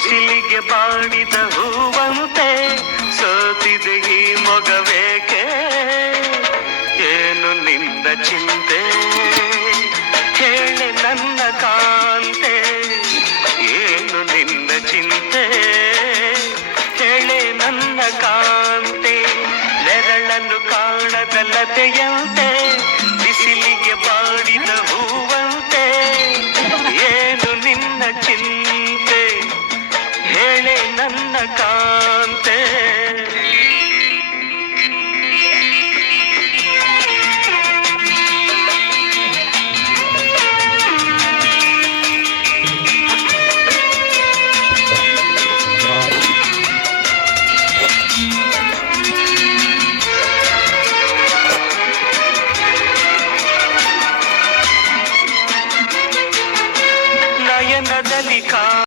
ಬಿಸಿಲಿಗೆ ಬಾಡಿದ ಹೂವಂತೆ ಸೋತಿದೆ ಈ ಮೊಗವೇಕೆ ಏನು ನಿನ್ನ ಚಿಂತೆ ಹೇಳೆ ನನ್ನ ಕಾಂತೆ ಏನು ನಿನ್ನ ಚಿಂತೆ ಹೇಳೆ ನನ್ನ ಕಾಂತೆ ನೆರಳನ್ನು ಕಾಣದ ಲತೆಯಂತೆ ಬಿಸಿಲಿಗೆ ಬಾಡಿದ ಹೂವಂತೆ ಏನು ನಿನ್ನ ಚಿಂತೆ ಹೇಳೆ ನನ್ನ ಕಾಂತೆ